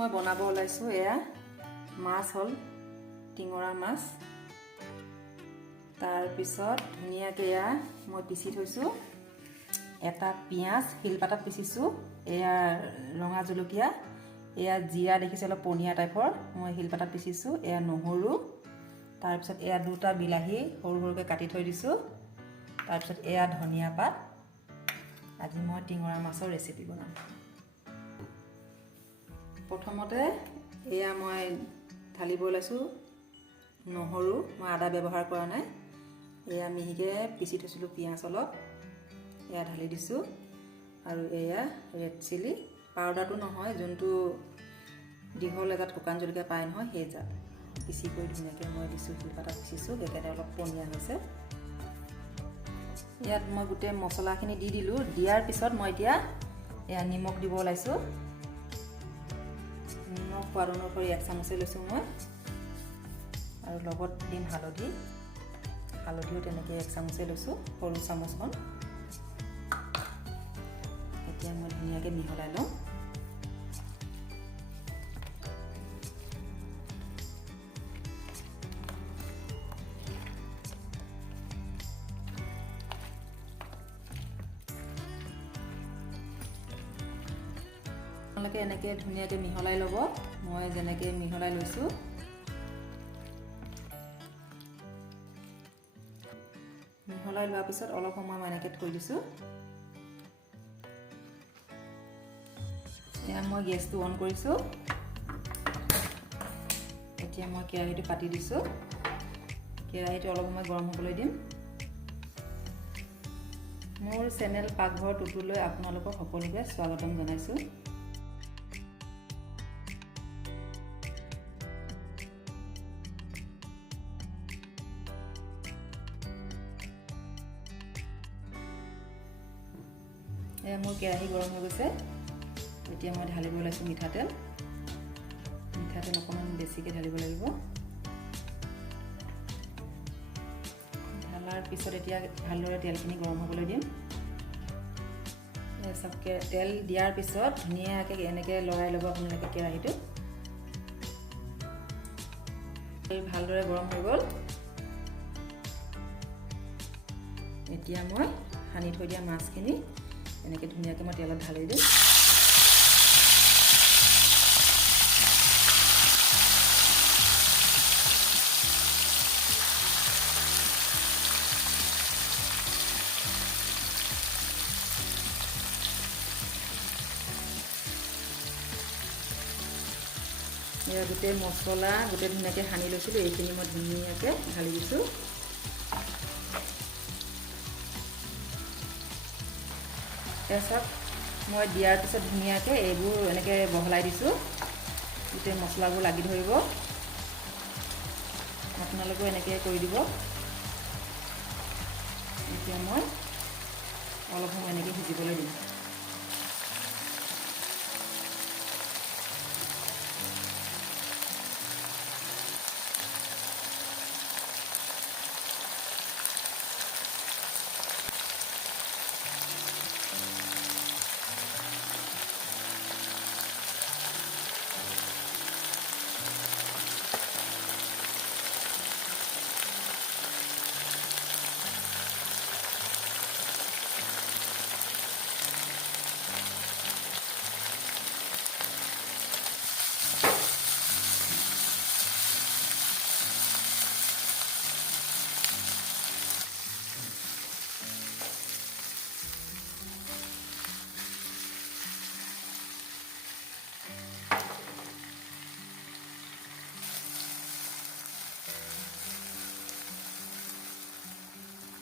মই বনাব ওলাইছোঁ এয়া মাছ হ'ল টিঙৰা মাছ তাৰ পিছত ধুনীয়াকৈ এয়া মই পিচি থৈছোঁ এটা পিঁয়াজ শিলপাতাত পিচিছোঁ এয়া ৰঙা জলকীয়া এয়া জিৰা দেখিছে অলপ পনীয়া টাইপৰ মই শিলপাতাত পিচিছোঁ এয়া নহৰু তাৰপিছত এয়া দুটা বিলাহী সৰু সৰুকৈ কাটি থৈ দিছোঁ তাৰপিছত এয়া ধনিয়া পাত আজি মই টিঙৰা মাছৰ ৰেচিপি বনাম প্ৰথমতে এয়া মই ঢালিব ওলাইছোঁ নহৰু মই আদা ব্যৱহাৰ কৰা নাই এয়া মিহিকৈ পিচি থৈছিলোঁ পিঁয়াজ অলপ এয়া ঢালি দিছোঁ আৰু এয়া ৰেড চিলি পাউডাৰটো নহয় যোনটো দীঘল এজাত শুকান জলকীয়া পায় নহয় সেই জাত পিচি কৰি ধুনীয়াকৈ মই দিছোঁ শিলপাতাত পিচিছোঁ সেইকাৰণে অলপ পনীয়া হৈছে ইয়াত মই গোটেই মছলাখিনি দি দিলোঁ দিয়াৰ পিছত মই এতিয়া এয়া নিমখ দিব ওলাইছোঁ নিমখ সোৱাদ অনুসৰি 1 চামুচে লৈছোঁ মই আৰু লগত দিম হালধিও তেনেকৈ 1 চামুচে লৈছোঁ সৰু চামুচখন এতিয়া মই ধুনীয়াকৈ মিহলাই লওঁ আপোনালোকে এনেকৈ ধুনীয়াকৈ মিহলাই ল'ব মই যেনেকৈ মিহলাই লৈছোঁ মিহলাই লোৱাৰ পিছত অলপ সময় মই এনেকৈ থৈ দিছোঁ এতিয়া মই গেছটো অন কৰিছোঁ এতিয়া মই কেৰাহীটো পাতি দিছোঁ কেৰাহীটো অলপ সময় গৰম হ'বলৈ দিম মোৰ চেনেল পাকঘৰ টুটুলৈ আপোনালোকক সকলোকে স্বাগতম জনাইছোঁ মোৰ কেৰাহী গৰম হৈ গৈছে এতিয়া মই ঢালিব ওলাইছোঁ মিঠাতেল অকণমান বেছিকৈ ঢালিব লাগিব ঢালাৰ পিছত এতিয়া ভালদৰে তেলখিনি গৰম হ'বলৈ দিম চবকৈ তেল দিয়াৰ পিছত ধুনীয়াকৈ এনেকৈ লৰাই ল'ব আপোনালোকে কেৰাহীটো ভালদৰে গৰম হৈ গ'ল এতিয়া মই সানি থৈ দিয়া মাছখিনি এনেকৈ ধুনীয়াকৈ মই তেলত ঢালি দিম এয়া গোটেই মছলা ধুনীয়াকৈ সানি লৈছিলোঁ এইখিনি মই ধুনীয়াকৈ ঢালি দিছোঁ তাৰপিছত মই দিয়াৰ পিছত ধুনীয়াকৈ এইবোৰ এনেকৈ বহলাই দিছোঁ গোটেই মছলাবোৰ লাগি ধৰিব আপোনালোকেও এনেকৈ কৰি দিব এতিয়া মই অলপ সময় এনেকৈ সিজিবলৈ দিম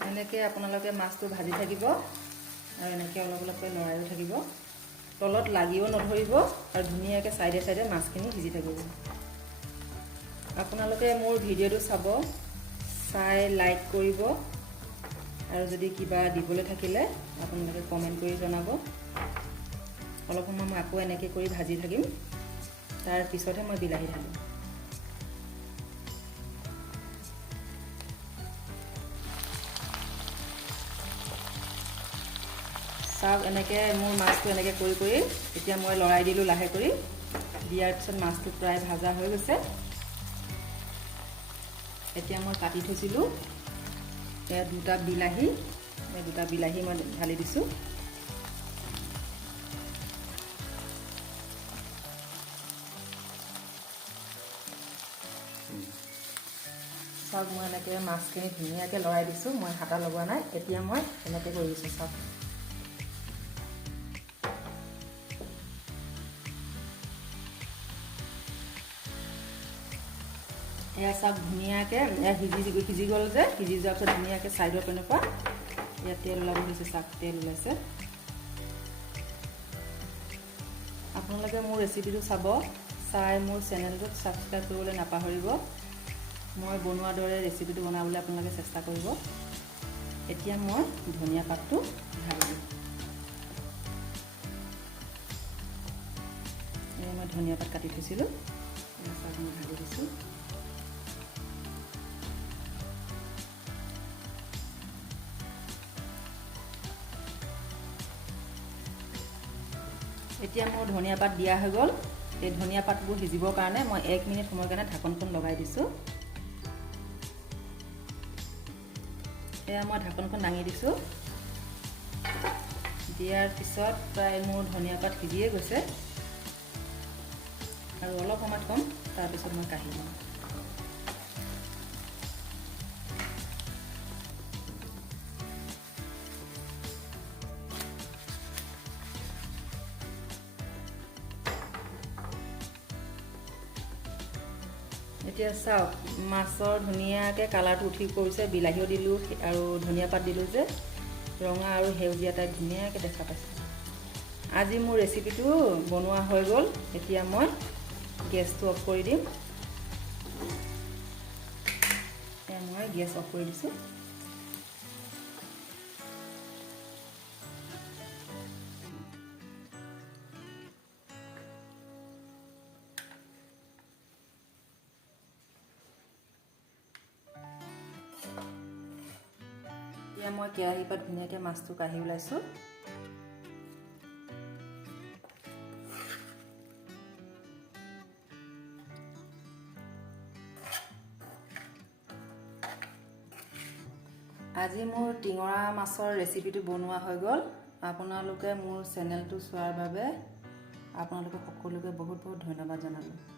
এনেকৈ আপোনালোকে মাছটো ভাজি থাকিব আৰু এনেকৈ অলপ অলপকৈ লৰাইও থাকিব তলত লাগিও নধৰিব আৰু ধুনীয়াকৈ চাইডে চাইডে মাছখিনি সিজি থাকিব আপোনালোকে মোৰ ভিডিঅ'টো চাই লাইক কৰিব আৰু যদি কিবা দিবলৈ থাকিলে আপোনালোকে কমেণ্ট কৰি জনাব অলপ সময় মই আকৌ এনেকৈ কৰি ভাজি থাকিম তাৰ পিছতহে মই বিলাহী ঢালিম চাওক এনেকৈ মোৰ মাছটো এনেকৈ কৰি এতিয়া মই লৰাই দিলোঁ লাহে কৰি দিয়াৰ পিছত মাছটো প্ৰায় ভাজা হৈ গৈছে। এতিয়া মই কাটি থৈছিলোঁ দুটা বিলাহী, মই ঢালি দিছোঁ। চাওক মই এনেকৈ মাছখিনি ধুনীয়াকৈ লৰাই দিছোঁ, মই হাতা লগোৱা নাই। এতিয়া মই এনেকৈ কৰি দিছোঁ চাওক। এয়া চাওক ধুনীয়াকৈ সিজি গ'ল যে, সিজি যোৱাৰ পিছত ধুনীয়াকৈ ছাইডৰ পিনৰ পৰা ইয়াত তেল ওলাব দিছে। চাওক তেল ওলাইছে। আপোনালোকে মোৰ ৰেচিপিটো চাই মোৰ চেনেলটোক ছাবস্ক্ৰাইব কৰিবলৈ নাপাহৰিব। মই বনোৱাৰ দৰে ৰেচিপিটো বনাবলৈ আপোনালোকে চেষ্টা কৰিব। এতিয়া মই ধনিয়া পাতটো ঢালি দিম। মই ধনিয়া পাত কাটি থৈছিলোঁ, চাওক মই ঢালি দিছোঁ। এতিয়া মোৰ ধনিয়া পাত দিয়া হৈ গ'ল। এই ধনিয়া পাতবোৰ সিজিবৰ কাৰণে মই 1 মিনিট সময়ৰ কাৰণে ঢাকনখন লগাই দিছোঁ। এয়া মই ঢাকনখন দাঙি দিছোঁ। দিয়াৰ পিছত প্ৰায় মোৰ ধনিয়া পাত সিজিয়ে গৈছে আৰু অলপ সময় থ'ম, তাৰপিছত মই কাঢ়ি দিম। এতিয়া চাওক মাছৰ ধুনীয়াকৈ কালাৰটো উঠি পৰিছে। বিলাহীও দিলোঁ আৰু ধনিয়া পাত দিলোঁ যে, ৰঙা আৰু সেউজীয়া টাইপ ধুনীয়াকৈ দেখা পাইছে। আজি মোৰ ৰেচিপিটো বনোৱা হৈ গ'ল। এতিয়া মই গেছটো অফ কৰি দিম। এতিয়া মই গেছ অফ কৰি দিছোঁ। এতিয়া মই কেৰাহীৰ পৰা ধুনীয়াকৈ মাছটো কাঢ়ি ওলাইছোঁ। আজি মোৰ টিঙৰা মাছৰ ৰেচিপিটো বনোৱা হৈ গ'ল। আপোনালোকে মোৰ চেনেলটো চোৱাৰ বাবে আপোনালোকক সকলোকে বহুত বহুত ধন্যবাদ জনালোঁ।